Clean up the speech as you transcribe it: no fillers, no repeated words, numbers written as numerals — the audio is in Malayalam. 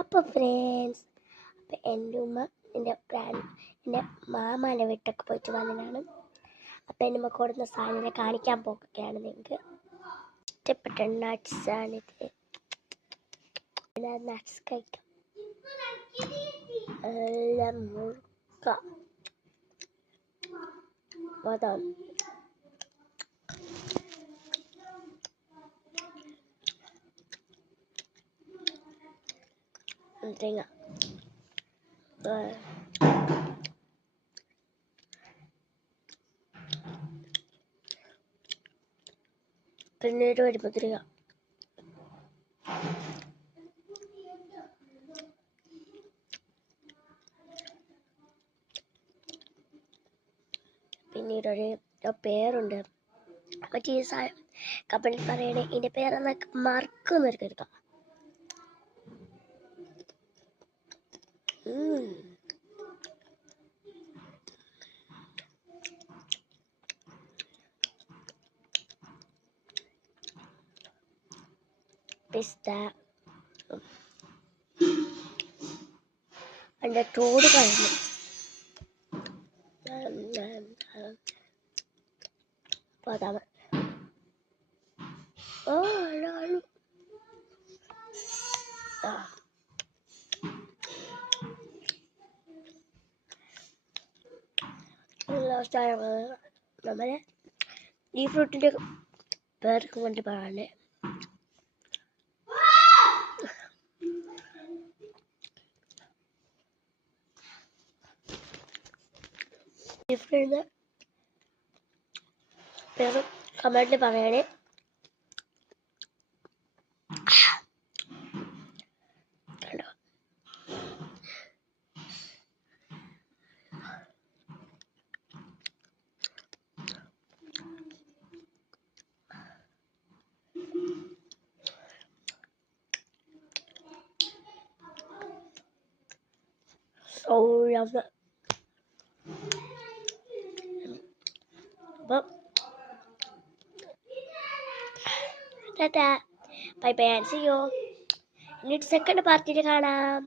അപ്പോൾ ഫ്രണ്ട്സ്, എൻ്റെ ഉമ്മ എൻ്റെ മാമാൻ്റെ വീട്ടൊക്കെ പോയിട്ട് വന്നതാണ്. അപ്പോൾ എൻ്റെ ഉമ്മ കൊടുക്കുന്ന സാധനങ്ങളെ കാണിക്കാൻ പോകുകയാണ്. നിങ്ങൾക്ക് ഇഷ്ടപ്പെട്ട നട്ട്സാണിത്. പിന്നെ നട്ട്സ് കഴിക്കാം. എല്ലാം മുറുക്ക ബദാം, തേങ്ങ, പിന്നെ ഒരു വരിമുദ്രിക, പിന്നീടൊരു പേരുണ്ട്. മറ്റേ ഈ കമ്പനിയിൽ പറയണേ ഇതിൻ്റെ പേരെന്നൊക്കെ മറക്കുന്നൊരു കരുതാം. പിസ്ത അതിൻ്റെ തോട് കഴിഞ്ഞു. ബദാം, നമ്മളെ ഈ ഫ്രൂട്ടിൻ്റെ പേർക്ക് കൊണ്ട് പറയാനേ ഈ ഫ്രൂട്ടിൻ്റെ പേര് കമൻറ്റിൽ പറയണേ. അപ്പം ബൈ ബൈ, see you. ഇനി സെക്കൻഡ് പാർട്ടിയിൽ കാണാം.